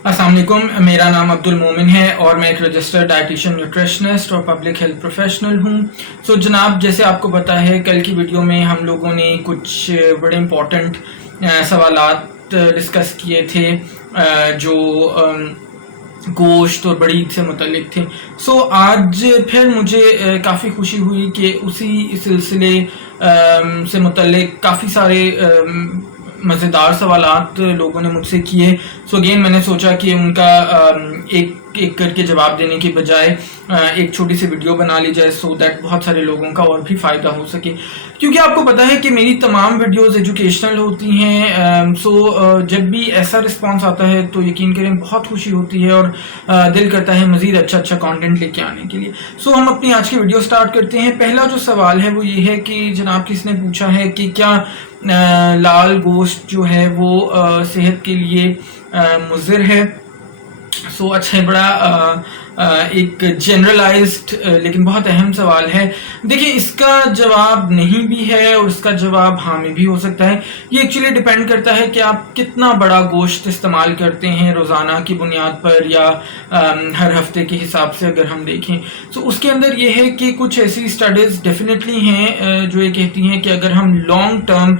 अस्सलाम वालेकुम, मेरा नाम अब्दुल मोमिन है और मैं एक रजिस्टर्ड डाइटिशियन, न्यूट्रिशनिस्ट और पब्लिक हेल्थ प्रोफेशनल हूँ। जनाब, जैसे आपको पता है, कल की वीडियो में हम लोगों ने कुछ बड़े इम्पोर्टेंट सवालात डिस्कस किए थे जो गोश्त और बड़ी ईद से मुतल्लिक थे। आज फिर मुझे काफ़ी खुशी हुई कि उसी सिलसिले से मुतल्लिक काफ़ी सारे मज़ेदार सवालात लोगों ने मुझसे किए। अगेन मैंने सोचा कि उनका एक एक करके जवाब देने की बजाय एक छोटी सी वीडियो बना ली जाए, सो दैट बहुत सारे लोगों का और भी फ़ायदा हो सके। क्योंकि आपको पता है कि मेरी तमाम वीडियोस एजुकेशनल होती हैं। जब भी ऐसा रिस्पांस आता है तो यकीन करें बहुत खुशी होती है और दिल करता है मज़ीद अच्छा कंटेंट लेके आने के लिए। हम अपनी आज की वीडियो स्टार्ट करते हैं। पहला जो सवाल है वो ये है कि जनाब किसने पूछा है कि क्या लाल गोश्त जो है वो सेहत के लिए मुज़िर है। अच्छा है, बड़ा एक जनरलाइज्ड लेकिन बहुत अहम सवाल है। देखिए, इसका जवाब नहीं भी है और इसका जवाब हाँ में भी हो सकता है। ये एक्चुअली डिपेंड करता है कि आप कितना बड़ा गोश्त इस्तेमाल करते हैं रोज़ाना की बुनियाद पर या हर हफ्ते के हिसाब से अगर हम देखें। उसके अंदर ये है कि कुछ ऐसी स्टडीज़ डेफिनेटली हैं जो ये कहती हैं कि अगर हम लॉन्ग टर्म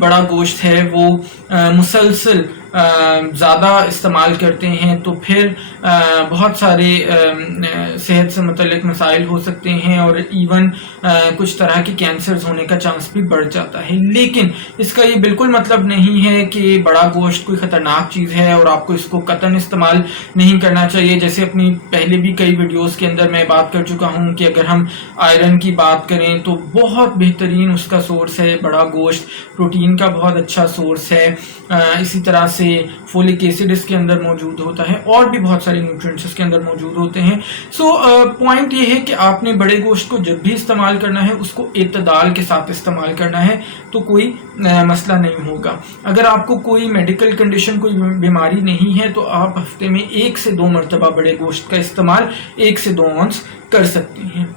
बड़ा गोश्त है वो मुसलसल ज़्यादा इस्तेमाल करते हैं तो फिर बहुत सारे सेहत से मुतल्लिक मसाइल हो सकते हैं और इवन कुछ तरह के कैंसर्स होने का चांस भी बढ़ जाता है। लेकिन इसका ये बिल्कुल मतलब नहीं है कि बड़ा गोश्त कोई ख़तरनाक चीज़ है और आपको इसको कतन इस्तेमाल नहीं करना चाहिए। जैसे अपनी पहले भी कई वीडियोस के अंदर मैं बात कर चुका हूँ कि अगर हम आयरन की बात करें तो बहुत बेहतरीन उसका सोर्स है बड़ा गोश्त, प्रोटीन का बहुत अच्छा सोर्स है। इसी तरह से फोलिक एसिड इसके अंदर मौजूद होता है और भी बहुत सारे न्यूट्रिएंट्स इसके अंदर मौजूद होते हैं। पॉइंट ये है कि आपने बड़े गोश्त को जब भी इस्तेमाल करना है उसको इत्तदाल के साथ इस्तेमाल करना है तो कोई मसला नहीं होगा। अगर आपको कोई मेडिकल कंडीशन, कोई बीमारी नहीं है तो आप हफ्ते में 1 से 2 मरतबा बड़े गोश्त का इस्तेमाल 1 से 2 औंस कर सकते हैं।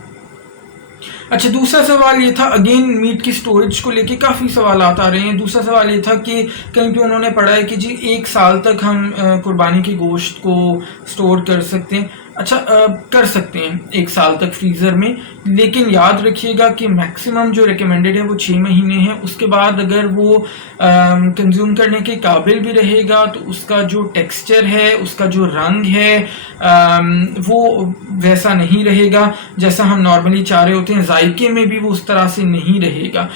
अच्छा, दूसरा सवाल ये था, अगेन मीट की स्टोरेज को लेके काफ़ी सवाल आ रहे हैं। दूसरा सवाल ये था कि कहीं पे उन्होंने पढ़ा है कि जी 1 साल तक हम कुर्बानी के गोश्त को स्टोर कर सकते हैं। अच्छा, कर सकते हैं 1 साल तक फ्रीज़र में, लेकिन याद रखिएगा कि मैक्सिमम जो रिकमेंडेड है वो 6 महीने है। उसके बाद अगर वो कंज्यूम करने के काबिल भी रहेगा तो उसका जो टेक्सचर है, उसका जो रंग है वो वैसा नहीं रहेगा जैसा हम नॉर्मली चाह रहे होते हैं। जायके में भी वो उस तरह से नहीं रहेगा।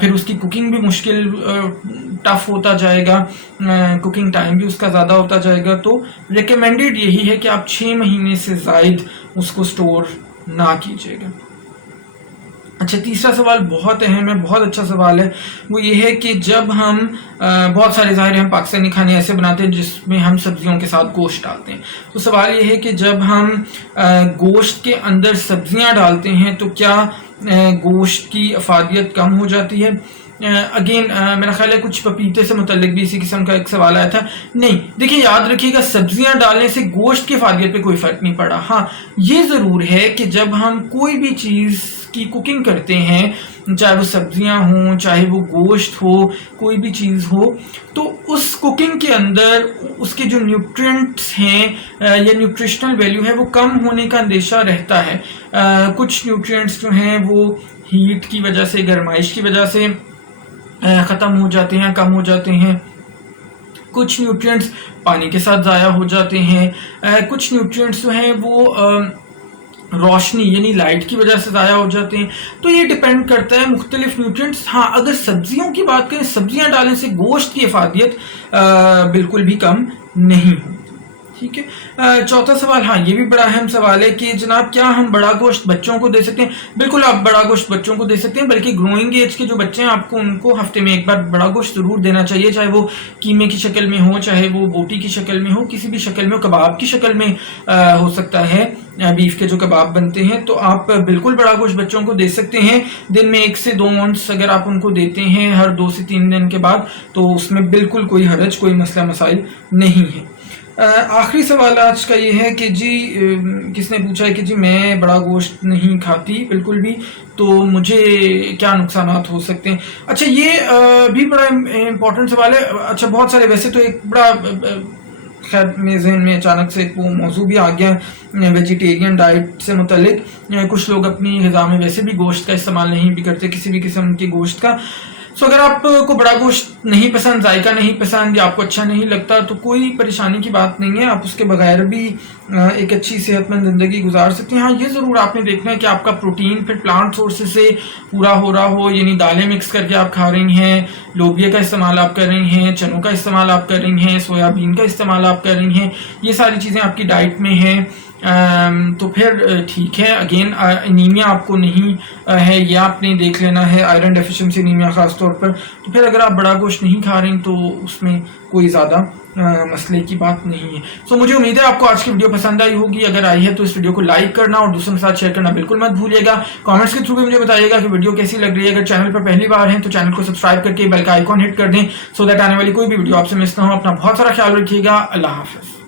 फिर उसकी कुकिंग भी मुश्किल, टफ होता जाएगा, कुकिंग टाइम भी उसका ज़्यादा होता जाएगा। तो रिकमेंडेड यही है कि आप 6 महीने से ज़ायद उसको स्टोर ना कीजिएगा। अच्छा, तीसरा सवाल बहुत अहम है, बहुत अच्छा सवाल है। वो ये है कि जब हम बहुत सारे ज़ाहिर हम पाकिस्तानी खाने ऐसे बनाते हैं जिसमें हम सब्जियों के साथ गोश्त डालते हैं। तो सवाल ये है कि जब हम गोश्त के अंदर सब्जियां डालते हैं तो क्या गोश्त की अफादियत कम हो जाती है। अगेन मेरा ख्याल है कुछ पपीते से मुतल्लिक भी इसी किस्म का एक सवाल आया था। नहीं, देखिए याद रखिएगा, सब्जियां डालने से गोश्त की अफादियत पे कोई फ़र्क नहीं पड़ा। हाँ, ये ज़रूर है कि जब हम कोई भी चीज़ की कुकिंग करते हैं, चाहे वो सब्जियां हों, चाहे वो गोश्त हो, कोई भी चीज़ हो, तो उस कुकिंग के अंदर उसके जो न्यूट्रिएंट्स हैं या न्यूट्रिशनल वैल्यू है वो कम होने का अंदेशा रहता है। कुछ न्यूट्रिएंट्स जो हैं वो हीट की वजह से, गर्माइश की वजह से ख़त्म हो जाते हैं, कम हो जाते हैं। कुछ न्यूट्रिएंट्स पानी के साथ ज़ाया हो जाते हैं। कुछ न्यूट्रिएंट्स जो हैं वो रोशनी यानी लाइट की वजह से ज़ाया हो जाते हैं। तो ये डिपेंड करता है मुख्तलिफ न्यूट्रिएंट्स। हाँ, अगर सब्जियों की बात करें, सब्जियां डालने से गोश्त की अफादियत बिल्कुल भी कम नहीं होती। ठीक है। चौथा सवाल, हाँ ये भी बड़ा अहम सवाल है कि जनाब क्या हम बड़ा गोश्त बच्चों को दे सकते हैं। बिल्कुल, आप बड़ा गोश्त बच्चों को दे सकते हैं, बल्कि ग्रोइंग एज के जो बच्चे हैं आपको उनको हफ्ते में 1 बार बड़ा गोश्त जरूर देना चाहिए, चाहे वो कीमे की शक्ल में हो, चाहे वो बोटी की शक्ल में हो, किसी भी शक्ल में हो, कबाब की शक्ल में हो सकता है, बीफ के जो कबाब बनते हैं। तो आप बिल्कुल बड़ा गोश्त बच्चों को दे सकते हैं। दिन में 1 से 2 औंस अगर आप उनको देते हैं हर 2 से 3 दिन के बाद तो उसमें बिल्कुल कोई हरज, कोई मसला मसाइल नहीं है। आखिरी सवाल आज का ये है कि जी किसने पूछा है कि जी मैं बड़ा गोश्त नहीं खाती बिल्कुल भी, तो मुझे क्या नुकसान हो सकते हैं। अच्छा, ये भी बड़ा इम्पोर्टेंट सवाल है। अच्छा, बहुत सारे, वैसे तो एक बड़ा خیر میرے ذہن میں اچانک سے وہ موضوع بھی آ گیا ویجیٹیرین ڈائٹ سے متعلق. کچھ لوگ اپنی غذا میں ویسے بھی گوشت کا استعمال نہیں بھی کرتے, کسی بھی قسم کے گوشت کا. سو اگر آپ کو بڑا گوشت نہیں پسند, ذائقہ نہیں پسند, یا آپ کو اچھا نہیں لگتا, تو کوئی پریشانی کی بات نہیں ہے, آپ اس کے بغیر بھی ایک اچھی صحت مند زندگی گزار سکتے ہیں. ہاں یہ ضرور آپ نے دیکھنا ہے کہ آپ کا پروٹین پھر پلانٹ سورسز سے پورا ہو رہا ہو, یعنی دالیں مکس کر کے آپ کھا رہی ہیں, لوبیا کا استعمال آپ کر رہی ہیں, چنوں کا استعمال آپ کر رہی ہیں, سویا بین کا استعمال آپ کر رہی ہیں, یہ ساری چیزیں آپ کی ڈائٹ میں ہیں, تو پھر ٹھیک ہے. اگین انیمیا آپ کو نہیں ہے, یہ آپ نے دیکھ لینا ہے, آئرن ڈیفیشنسی انیمیا خاص طور پر. تو پھر اگر آپ بڑا گوشت نہیں کھا رہی تو اس میں کوئی زیادہ مسئلے کی بات نہیں ہے. سو مجھے امید ہے آپ کو آج کی ویڈیو پسند آئی ہوگی. اگر آئی ہے تو اس ویڈیو کو لائک کرنا اور دوسروں کے ساتھ شیئر کرنا بالکل مت بھولیے گا. کامنٹس کے تھرو بھی مجھے بتائیے گا کہ ویڈیو کیسی لگ رہی ہے. اگر چینل پر پہلی بار ہیں تو چینل کو سبسکرائب کر کے بیل کا آئیکن ہٹ کر دیں, سو دیٹ آنے والی کوئی بھی ویڈیو آپ سے مس نہ ہو. اپنا بہت سارا خیال رکھیے گا. اللہ حافظ.